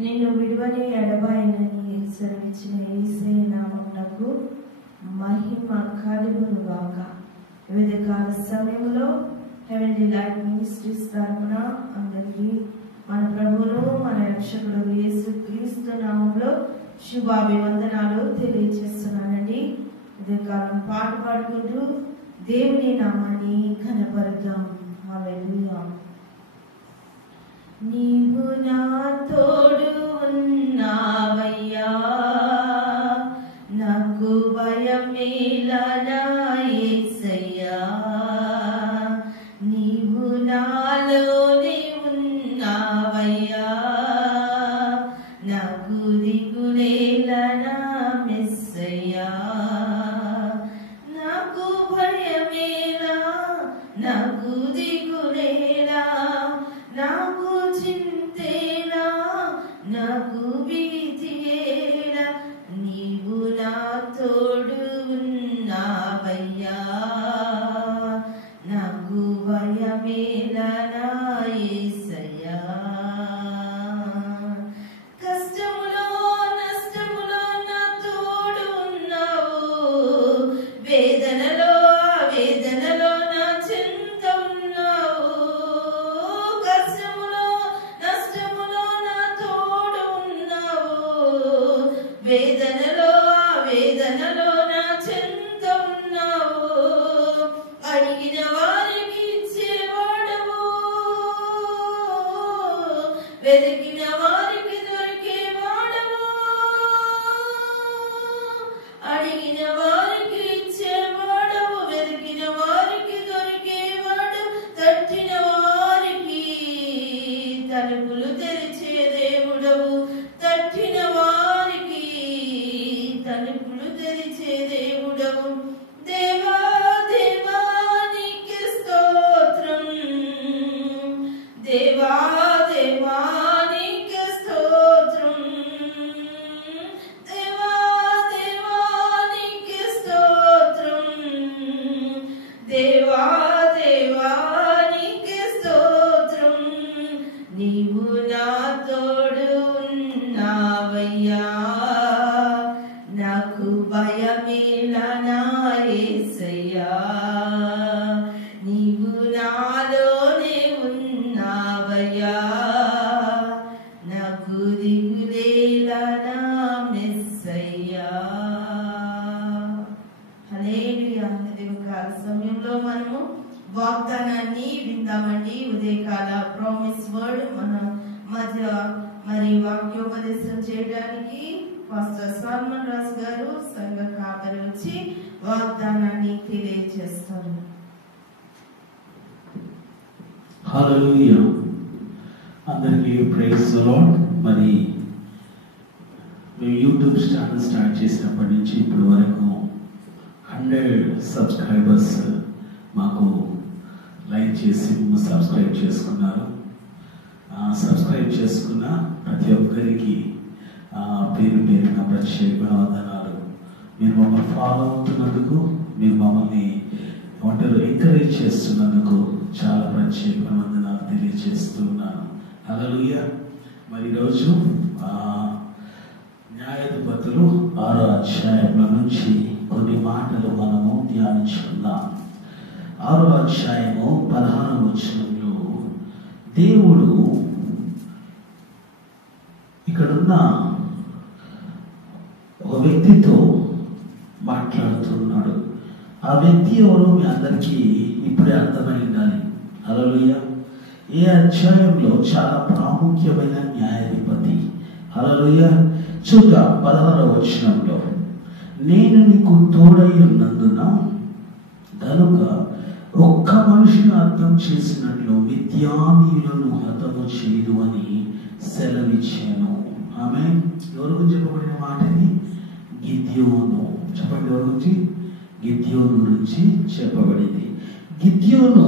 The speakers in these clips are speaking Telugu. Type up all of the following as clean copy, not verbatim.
నిన్ను విడువని ఎడబాయనని సెలవిచ్చిన యేసయ్య నామమునకు మహిమ కలుగునుగాక. వివిధ కాల సమయంలో హెవెన్లీ లైట్ మినిస్ట్రీస్ తరపున అందరికీ మన ప్రభువును మన రక్షకుడు యేసుక్రీస్తు నామంలో శుభాభివందనాలు తెలియజేస్తున్నానండి. ఇదే కాలం పాట పాడుకుంటూ దేవుని నామాన్ని ఘనపరుద్దాం. హల్లెలూయా. నీవు నా తోడు ఉన్నావయ్యా, నాకు భయమేలా యేసయ్యా. నీవు నాలోనే ఉన్నావయ్యా, నాకు దిగులేలా మెస్సయ్యా. నాకు భయమేలా, నాకు దిగులేలా, నాకు చింతేలా, నాకు భీతియేలా. నీవు నా తోడు ఉన్నావయ్యా, నాకు భయమేలా యేసయ్యా. కష్టములో నష్టములో నా తోడు ఉన్నావు, వేదనలో వేదనలో నా చింత ఉన్నావు. కష్టములో నష్టములో నా తోడు ఉన్నావు, వేదనలో వేదనలో నా చింత ఉన్నావు. అడిగిన వారికి ఇచ్చేవాడవు, వెతికిన వారికి దొరికేవాడవు. అడిగిన వారికి ఇచ్చేవాడవు, వెతికిన వారికి దొరికేవాడు. తట్టిన వారికి తలుపులు తెరిచే దేవుడవు, తట్టిన వారికి తలుపులు తెరిచే దేవుడవు. దేవా దేవా నీకే స్తోత్రం, దేవా దేవా నీకే స్తోత్రం, దేవా దేవా నీకే స్తోత్రం, దేవా దేవా నీకే స్తోత్రం. నీవు నా తోడు ఉన్నావయ్యా, నాకు భయమేలా యేసయ్యా. నీవు నాలోనే ఉన్నావయ్యా, నాకు దిగులేలా మెస్సయ్యా. హల్లెలూయా. ఉదయకాల సమయంలో మనము వాగ్దానాన్ని విందామండి. ఉదయకాల ప్రామిస్ వర్డ్ మన మధ్య మరి వాక్యోపదేశం చేయడానికి పాస్టర్ సల్మాన్ రాజ్ గారు సంఘ కాపరి వచ్చి వాగ్దానాన్ని తెలియజేస్తారు. హల్లెలూయా. అందరికీ ప్రైజ్ ది లార్డ్. మరి మేము యూట్యూబ్ ఛానల్ స్టార్ట్ చేసినప్పటి నుంచి ఇప్పుడు వరకు 100 సబ్స్క్రైబర్స్ మాకు లైక్ చేసి సబ్స్క్రైబ్ చేసుకున్నారు. సబ్స్క్రైబ్ చేసుకున్న ప్రతి ఒక్కరికి పేరు పేరున ప్రత్యేక వందనాలు. మీరు మమ్మల్ని ఫాలో అవుతున్నందుకు, మీరు మమ్మల్ని ఎంకరేజ్ చేస్తున్నందుకు చాలా ప్రత్యేక వందనాలు తెలియజేస్తున్నాను. హల్లెలూయా. మరి ఈరోజు న్యాయాధిపతులు 6వ అధ్యాయంలో నుంచి కొన్ని మాటలు మనము ధ్యానించుకుందాం. 6వ అధ్యాయము 16వ వచనంలో దేవుడు ఇక్కడున్న ఒక వ్యక్తితో మాట్లాడుతున్నాడు. ఆ వ్యక్తి ఎవరో మీ అందరికీ ఇప్పుడే అర్థమై ఉండాలి. హల్లెలూయా. ఈ అధ్యాయంలో చాలా ప్రాముఖ్యమైన న్యాయాధిపతి. హల్లెలూయా. చూద్దాం 16వ వచనంలో, నేను నీకు తోడై ఉన్నందున కనుక ఒక్క మనిషిని అర్థం చేసినట్లు మిద్యానీయులను హతము చేయదు అని సెలవిచ్చాను. ఆమె ఎవరి గురించి చెప్పబడిన మాట ఇది? గిద్యోను. చెప్పండి, ఎవరి గురించి? గిద్యోను గురించి చెప్పబడింది. గిద్యోను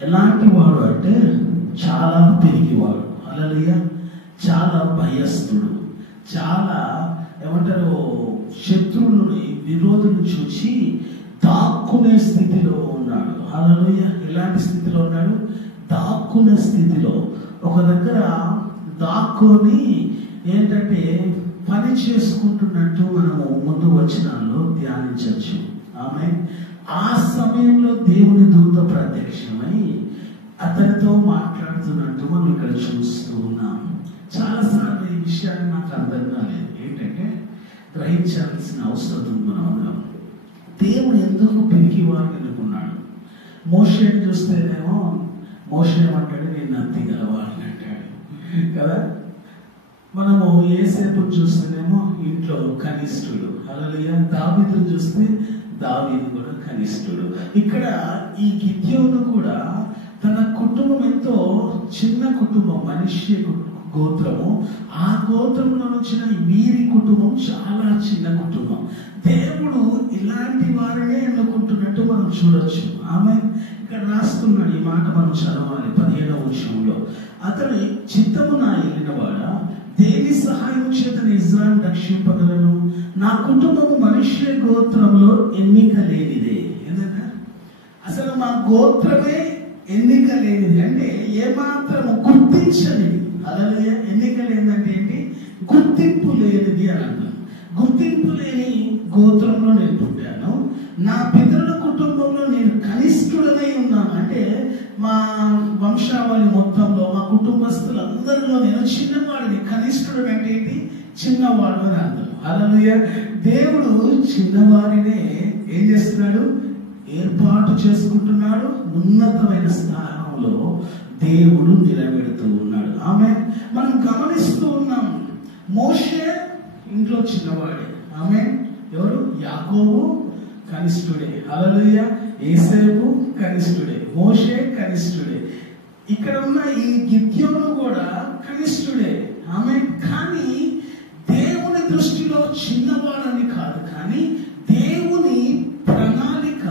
ఎలాంటి వాడు అంటే చాలా పిరికివాడు. హల్లెలూయా. చాలా భయస్థుడు, చాలా ఏమంటారు శత్రువులని విరోధులను చూసి దాక్కునే స్థితిలో ఉన్నాడు. హల్లెలూయా. ఎలాంటి స్థితిలో ఉన్నాడు? దాక్కునే స్థితిలో. ఒక దగ్గర దాక్కొని ఏంటంటే పని చేసుకుంటున్నట్టు మనము ముందు వచనాల్లో ధ్యానించవచ్చు. ఆమె ఆ సమయంలో దేవుని దూత ప్రత్యక్షమై అతనితో మాట్లాడుతున్నట్టు మనం ఇక్కడ చూస్తూ ఉన్నాం. చాలాసార్లు ఈ విషయాన్ని నాకు అర్థం కాలేదు. ఏంటంటే గ్రహించాల్సిన అవసరం ఉంది. మనం దేవుడు ఎందుకు పిరికివాడిని అనుకున్నాడు? మోషేని చూస్తేనేమో మోషే ఏమంటాడు, నేను నత్తి గలవాడిని అంటాడు కదా. మనము యేసేపు చూస్తేనేమో ఇంట్లో కనిష్ఠుడు. హల్లెలూయా. దావీదుని చూస్తే దావీదు కూడా కనిష్ఠుడు. ఇక్కడ ఈ గిద్యోను కూడా తన కుటుంబం ఎంతో చిన్న కుటుంబం, మనిషి గోత్రము. ఆ గోత్రంలో వచ్చిన వీరి కుటుంబం చాలా చిన్న కుటుంబం. దేవుడు ఇలాంటి వారినే ఎన్నుకుంటున్నట్టు మనం చూడొచ్చు. ఆమె ఇక్కడ రాస్తున్నాడు, ఈ మాట మనం చదవాలి 15వ వచనంలో. అతడు చిత్తము నా ఏలినవాడా, దేని సహాయం చేత ఇజ్రాయెలు రక్షింపగలను? నా కుటుంబము మనుష్య గోత్రంలో ఎన్నిక లేనిదే. ఎందుకంటే అసలు మా గోత్రమే ఎన్నిక లేనిది, అంటే ఏమాత్రము గుర్తించనిది. అలాగే ఎన్నిక లేదంటే ఏంటి? గుర్తింపు లేనిది అని అన్నాను. గుర్తింపు లేని గోత్రంలో నేను పుట్టాను. నా పితరుల కుటుంబంలో నేను కనిష్ఠుడనై ఉన్నాను. అంటే మా వంశావళి మొత్తంలో మా కుటుంబస్తులందరిలో నేను చిన్నవాడిని. కనిష్ఠుడు అంటే ఏంటి? చిన్నవాడు అని అర్థం. హల్లెలూయా. దేవుడు చిన్నవారినే ఏం చేస్తున్నాడు? ఏర్పాటు చేసుకుంటున్నాడు. ఉన్నతమైన స్థానంలో దేవుడు నిలబెడుతూ ఉన్నాడు. ఆమె మనం గమనిస్తూ ఉన్నాం. మోషే ఇంట్లో చిన్నవాడే. ఆమె ఎవరు? యాకోబు కనిష్ఠుడే. హల్లెలూయా. యేసేపు కనిష్ఠుడే. మోషే కనిష్ఠుడే. ఇక్కడ ఉన్న ఈ గిద్యోను కూడా కనిష్ఠుడే. ఆమె కానీ దేవుని దృష్టిలో చిన్నవాడని కాదు, కానీ దేవుని ప్రణాళిక,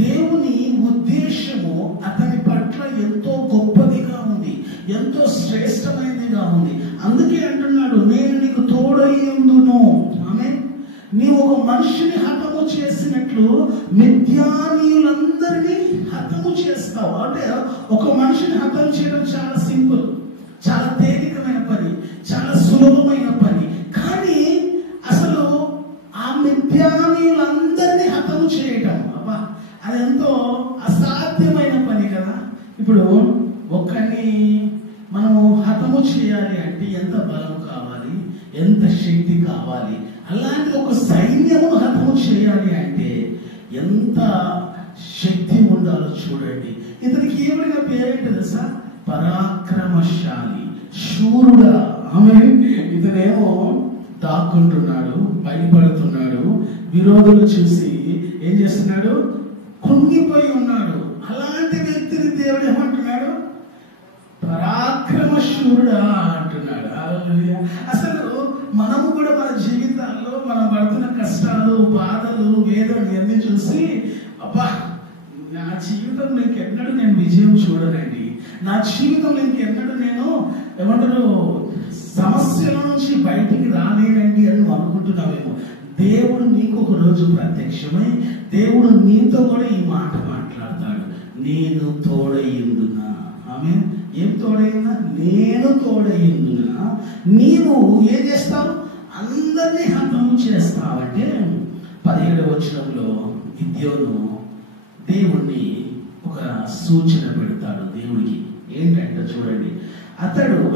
దేవుని ఉద్దేశము అతని పట్ల ఎంతో గొప్పదిగా ఉంది, ఎంతో శ్రేష్టమైనదిగా ఉంది. అందుకే అంటున్నాడు, నేను నీకు తోడై ఉందును. ఆమె నీవు ఒక మనిషిని హతము చేసినట్లు మిద్యానీయులందరినీ హతము చేస్తావు. అంటే ఒక మనిషిని హతం చేయడం చాలా సింపుల్, చాలా తేలికమైన పని, చాలా సులభమైన పని. కానీ అసలు ఆ మిద్యానీయులందరినీ హతము చేయటం, అబ్బా, అది ఎంతో అసాధ్యమైన పని కదా. ఇప్పుడు ఒక్కరిని మనము హతము చేయాలి అంటే ఎంత బలం కావాలి, ఎంత శక్తి కావాలి. అలాంటి ఒక సైన్యమును హతము చేయాలి అంటే ఎంత శక్తి ఉండాలో చూడండి. ఇతనికి ఏమైనా పేరేంటి తెలుసా? పరాక్రమశాలి, శూరుడా. ఆమె ఇతనేమో దాక్కుంటున్నాడు, భయపడుతున్నాడు, విరోధులు చూసి ఏం చేస్తున్నాడు? కుంగిపోయి ఉన్నాడు. అలాంటి వ్యక్తిని దేవుడు ఏమంటున్నాడు? పరాక్రమశూరుడా అంటున్నాడు. అసలు మనము కూడా మన జీవితాల్లో మనం పడుతున్న కష్టాలు, బాధలు, వేదనలు ఇవన్నీ చూసి అబ్బా, నా జీవితంలో ఇంకెన్నడూ నేను విజయం చూడనండి, నా జీవితంలో ఇంకెన్నడూ నేను ఏమంటారు సమస్యల నుంచి బయటికి రాలేనండి అని అనుకుంటున్నావేమో. దేవుడు నీకు ఒక రోజు ప్రత్యక్షమై దేవుడు నీతో కూడా ఈ మాట మాట్లాడతాడు, నేను తోడయ్యిందునా. ఆమె ఏం తోడైందా? నేను తోడయ్యిందునా. నీవు ఏం చేస్తావు? అందరినీ హతము చేస్తావంటే 17వ వచనంలో గిద్యోను దేవుణ్ణి ఒక సూచన పెడతాడు. దేవుడికి ఏంటంటే చూడండి,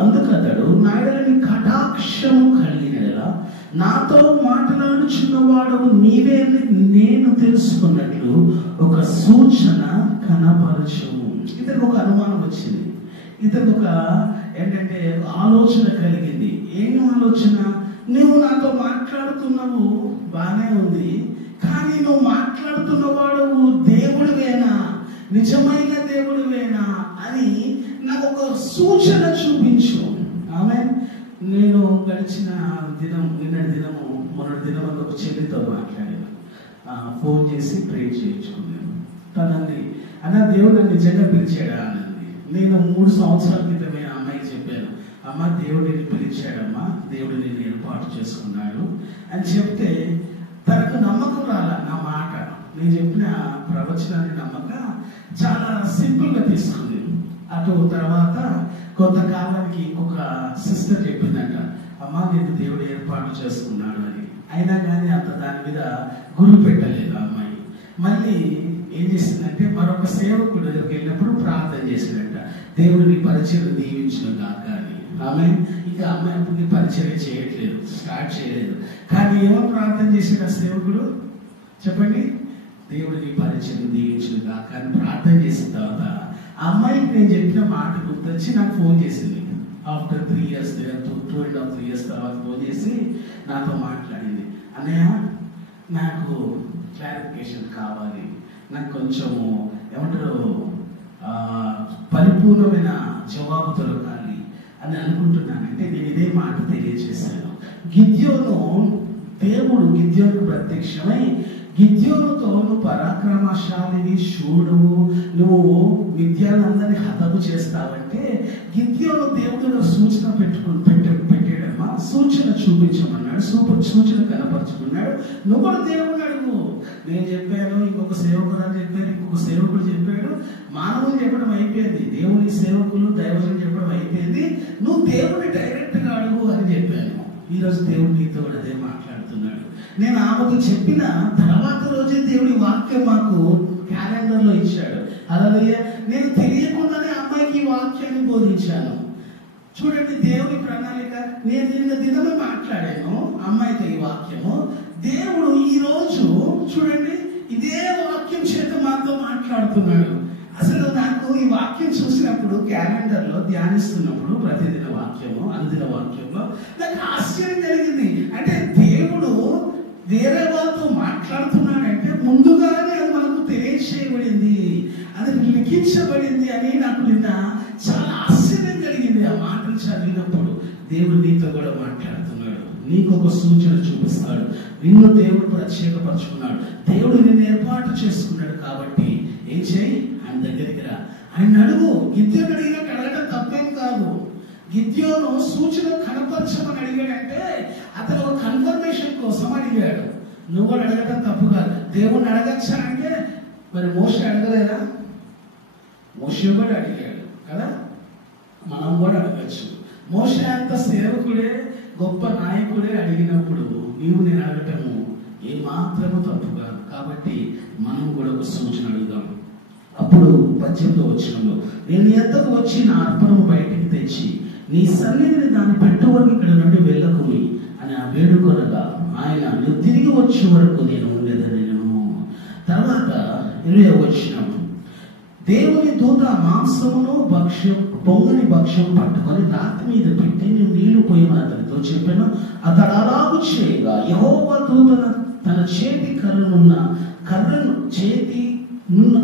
అందుకతడు నాయనని కటాక్షము కలిగినలా నాతో మాట్లాడుచున్నవాడవు నీవే నేను తెలుసుకున్నట్లు ఒక సూచన కనపరచము. ఇతనికి ఒక అనుమానం వచ్చింది, ఇతనికి ఒక ఏంటంటే ఆలోచన కలిగింది. ఏం ఆలోచన? నువ్వు నాతో మాట్లాడుతున్నావు, బాగానే ఉంది, కానీ నువ్వు మాట్లాడుతున్నవాడు దేవుడివేనా, నిజమైన దేవుడివేనా అని నాకు ఒక సూచన చూపించు. ఆమె నేను గడిచిన నిన్నటి దినము మొన్నటి దినం ఒక చెల్లితో మాట్లాడాను, ఫోన్ చేసి ప్రే చేయించుకున్నాను. తనంది, అన్న దేవుడు నిజంగా పిలిచాడా అన్నది. నేను 3 సంవత్సరాల క్రితమే ఆ అమ్మాయికి చెప్పాను, అమ్మ దేవుడు నేను పిలిచాడమ్మా, దేవుడు నేను ఏర్పాటు చేసుకున్నాడు అని చెప్తే తనకు నమ్మకం రాల నా మాట. నేను చెప్పిన ప్రవచనాన్ని నమ్మక చాలా సింపుల్గా తీసుకుంది. అటు తర్వాత కొంతకాలానికి ఇంకొక సిస్టర్ చెప్పిందంట, అమ్మ నేను దేవుడు ఏర్పాటు చేసుకున్నాడు అని. అయినా కానీ అంత దాని మీద గురి పెట్టలేదు ఆ అమ్మాయి. మళ్ళీ ఏం చేసిందంటే మరొక సేవకుడు దగ్గరికి వెళ్ళినప్పుడు ప్రార్థన చేసిందంట, దేవుడిని పరిచయం దీవించిన గాక అని. ఆమె ఇక అమ్మాయి అప్పుడు పరిచయం చేయట్లేదు, స్టార్ట్ చేయలేదు. కానీ ఏమో ప్రార్థన చేసిన సేవకుడు చెప్పండి, దేవుడిని పరిచయం దీవించిన గాక అని ప్రార్థన చేసిన తర్వాత ఆ అమ్మాయికి నేను చెప్పిన మాట గుర్తొచ్చి నాకు ఫోన్ చేసింది. ఆఫ్టర్ 3 years 2.5 years తర్వాత ఫోన్ చేసి నాతో మాట్లాడింది, అన్నయ్య నాకు క్లారిఫికేషన్ కావాలి, నాకు కొంచెము ఏమంటారు పరిపూర్ణమైన జవాబు దొరకాలి అని అనుకుంటున్నానంటే నేను ఇదే మాట తెలియజేశాను. దేవుడు గిద్యోనుకు ప్రత్యక్షమై గిద్యోనుతో నువ్వు పరాక్రమశాలివి, శూరువు, నువ్వు మిద్యానందరినీ హతము చేస్తావంటే గిద్యోను దేవుడు సూచన పెట్టాడమ్మా, సూచన చూపించమన్నాడు, సూచన కనపరచుకున్నాడు. నువ్వు కూడా దేవుడిని అడుగు. నేను చెప్పాను, ఇంకొక సేవకుడు అని చెప్పారు, ఇంకొక సేవకుడు చెప్పాడు, మానవులు చెప్పడం అయిపోయింది, దేవుని సేవకులు దైవజనులు చెప్పడం అయిపోయింది, నువ్వు దేవుడిని డైరెక్ట్ గా అడుగు అని చెప్పాను. ఈరోజు దేవుడు నీతో కూడా అదే మాట్లాడుతున్నాడు. నేను ఆమెకు చెప్పిన తర్వాత రోజే దేవుడి వాక్యం మాకు క్యాలెండర్లో ఇచ్చాడు. అలాగే నేను తెలియకుండానే అమ్మాయికి ఈ వాక్యాన్ని బోధించాను. చూడండి దేవుని ప్రణాళిక. నేను నిన్న దినమే మాట్లాడాను అమ్మాయితో ఈ వాక్యము. దేవుడు ఈ రోజు చూడండి ఇదే వాక్యం చేత మాతో మాట్లాడుతున్నాడు. అసలు నాకు ఈ వాక్యం చూసినప్పుడు క్యాలెండర్లో ధ్యానిస్తున్నప్పుడు ప్రతిదిన వాక్యము అనుదిన వాక్యంలో నాకు ఆశ్చర్యం కలిగింది. అంటే దేవుడు వేరే వాళ్ళతో మాట్లాడుతున్నాడంటే ముందుగానే అది మనకు తెలియచేయబడింది, అది లిఖించబడింది అని నాకు నిన్న చాలా ఆశ్చర్యం కలిగింది. ఆ మాటలు చదివినప్పుడు దేవుడు నీతో కూడా మాట్లాడుతున్నాడు, నీకు ఒక సూచన చూపిస్తాడు. నిన్ను దేవుడు ప్రత్యేకపరచుకున్నాడు, దేవుడు నిన్ను ఏర్పాటు చేసుకున్నాడు. కాబట్టి ఏం చేయి, ఆయన దగ్గరికి రా, ఆయన అడుగు. గిద్యోను అడిగినట్టు అడగడం తప్పేం కాదు. గిద్యోను సూచన కనపరచమని అడిగాడంటే అతను ఒక కన్ఫర్మేషన్ కోసం అడిగాడు. నువ్వు కూడా అడగడం తప్పు కాదు. దేవుణ్ణి అడగచ్చా అంటే మరి మోషే అడగలేదా? మోషే కూడా అడిగాడు కదా, మనం కూడా అడగచ్చు. మోషే అంత సేవకుడే గొప్ప నాయకుడే అడిగినప్పుడు నీవు నేను అడగటము ఏమాత్రము తప్పు కాదు. కాబట్టి మనం కూడా ఒక సూచన అడుగుదాం. అప్పుడు 18వ వచనంలో నేను ఎద్దకు వచ్చి నా అర్పణము బయటికి తెచ్చి నీ సన్నిధిని దాన్ని పెట్టవరకు ఇక్కడ నుండి వెళ్ళకుని అని ఆ వేడుకొనగా ఆయన నువ్వు తిరిగి వచ్చే వరకు నేను ఉండేదని. తర్వాత 20వ వచనం దేవుని దూత మాంసమును పొంగని భక్ష్యం పట్టుకొని రాతి మీద పెట్టి నేను నీళ్లు పోయమని అతనితో చెప్పాను. అతడు అలాగు చేయగా యెహోవా దూత తన చేతి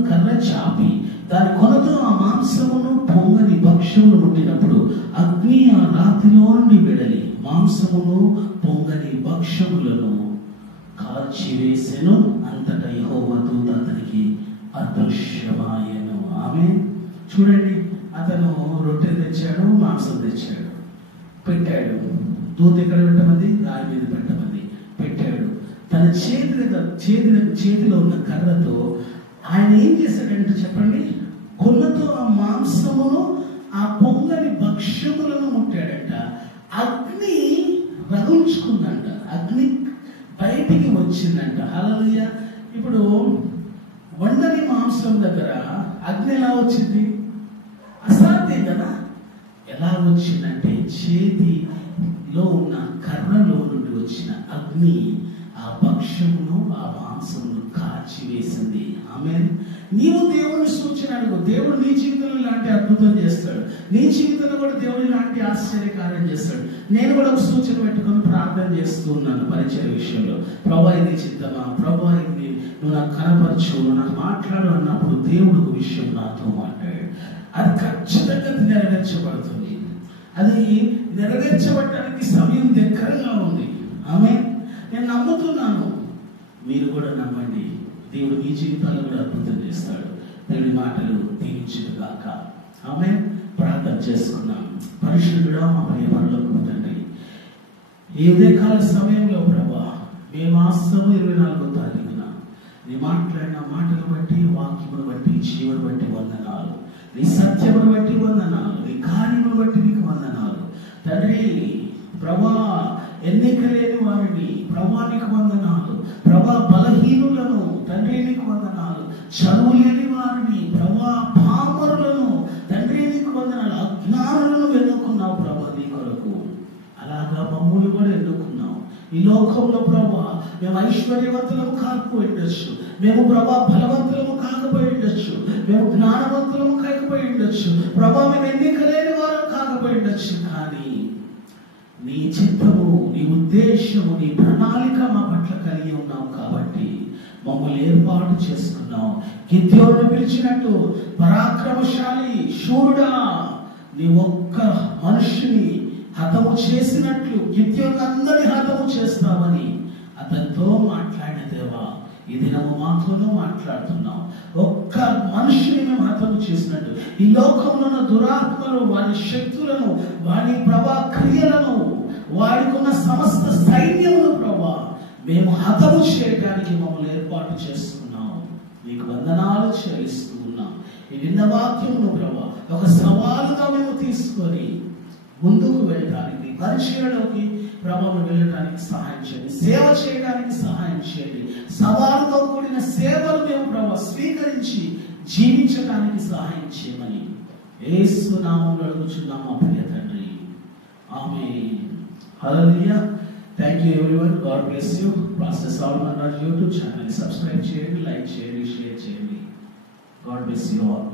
కర్ర చాపి దాని కొనతో ఆ మాంసమును పొంగని భక్ష్యమును ముట్టినప్పుడు అగ్ని ఆ రాతిలో నుండి వెడలి మాంసమును పొంగని భక్ష్యములను కాల్చివేసెను. అంతటా యెహోవా దూత అతనికి అదృశ్యమాయెను. ఆమె చూడండి, అతను రొట్టె తెచ్చాడు, మాంసం తెచ్చాడు, పెట్టాడు. దూత ఎక్కడ పెట్టమంది? రాయి మీద పెట్టాడు. తన చేతిలో ఉన్న కర్రతో ఆయన ఏం చేశాడంటే చెప్పండి, కొన్నతో ఆ మాంసమును ఆ పొంగని భక్ష్యములను ముట్టాడంట. అగ్ని రగుల్చుకుందంట, అగ్ని బయటికి వచ్చిందంట. హల్లెలూయా. ఇప్పుడు వండని మాంసం దగ్గర అగ్ని ఎలా వచ్చింది? అసాధ్యం కదా. ఎలా వచ్చిందంటే చేతిలో ఉన్న కర్రలో నుండి వచ్చిన అగ్ని ఆ భక్ష్యమును ఆ మాంసమును కాల్చివేసింది. ఆమేన్. నీవు దేవుని సూచన అడుగు. దేవుడు నీ జీవితంలో ఇలాంటి అద్భుతం చేస్తాడు. నీ జీవితంలో కూడా దేవుడు ఇలాంటి ఆశ్చర్యకార్యం చేస్తాడు. నేను కూడా ఒక సూచన పెట్టుకొని ప్రార్థన చేస్తూ ఉన్నాను పరిచయ విషయంలో. ప్రభా ఇది చిత్తమా, ప్రభా ఇది నువ్వు నాకు కనపరచు, నువ్వు నాకు మాట్లాడు అన్నప్పుడు దేవుడు ఒక విషయం నాతో మాట్లాడాడు. అది ఖచ్చితంగా నెరవేర్చబడుతుంది. అది నెరవేర్చబడటానికి సమయం దగ్గరగా ఉంది. ఆమేన్. నేను నమ్ముతున్నాను, మీరు కూడా నమ్మండి. దేవుడు మీ జీవితాల్లో కూడా అద్భుతం చేస్తాడు. దేవుడి మాటలు దీవించుగాక. ఆమేన్. ప్రార్థన చేసుకున్నాం. పరిశుద్ధుడా మా ప్రియ పరలోకపు తండ్రి, ఈ ఉదయకాల సమయంలో ప్రభా మే మాసం 24వ తారీఖున నీ మాట్లాడిన మాటలు బట్టి, వాక్యమును బట్టి, జీవును బట్టి వందనాలు. నీ సత్యమును బట్టి వందనాలు, నీ కార్యమును బట్టి నీకు వందనాలు తండ్రి. ప్రభా ఎన్నిక లేని వారిని ప్రభా నీకు వందనాలు. ప్రభా బలహీనులను తండ్రి నీకు వందనాలు. చదువు లేని వారిని ప్రభా పామరులను తండ్రి నీకు వందనాలు. అజ్ఞానులను ఎన్నుకున్నావు ప్రభా నీ కొరకు. అలాగా మమ్ములు కూడా ఎన్నుకున్నావు. ఈ లోకంలో ప్రభా మేము ఐశ్వర్యవంతులము కాకపోయి ఉండొచ్చు, మేము ప్రభా బలవంతులము కాకపోయి ఉండొచ్చు, మేము జ్ఞానవంతులము కాకపోయి ఉండొచ్చు ప్రభా, మేము ఎన్నిక లేని వారు కాకపోయి ఉండొచ్చు. కానీ నీ చిత్తము, నీ ఉద్దేశము, నీ ప్రణాళిక మా పట్ల కలిగి ఉన్నావు కాబట్టి మమ్మల్ని ఏర్పాటు చేసుకున్నావు. గిద్యోనును పిలిచినట్టు పరాక్రమశాలి శూరుడా, నీ ఒక్క మనుషుని హతము చేసినట్లు గిద్యోను అందరినీ హతము చేస్తామని అతనితో మాట్లాడిన దేవా, ఈ దినము మాతోనూ మాట్లాడుతున్నాం. ఒక్క మనుషుని మేము హతము చేసినట్టు ఈ లోకంలో ఉన్న దురాత్మలు, వారి శక్తులను, వారి ప్రభా క్రియలను, వాడికున్న సమస్త సైన్యమును ప్రభా మేము హతము చేయడానికి మమ్మల్ని ఏర్పాటు చేసుకున్నాం. నీకు వందనాలు చెల్లిస్తూ ఉన్నాం. ఈ నిన్న వాక్యమును ప్రభా ఒక సవాలుగా మేము తీసుకొని ముందుకు వెళ్ళడానికి, పరిచయలోకి ప్రభావం వెళ్ళడానికి సహాయం చేయండి, సేవ చేయడానికి సహాయం చేయండి. సవాలుతో కూడిన సేవలు మేము ప్రభావ స్వీకరించి జీవించడానికి సహాయం చేయమని యేసు నామములో అడుగుచున్నాము మా ప్రియ తండ్రి. Amen. Hallelujah. Thank you everyone. God bless you. Pastor Solomon Raju YouTube channel subscribe చేయండి, లైక్ చేయండి, షేర్ చేయండి. God bless you all.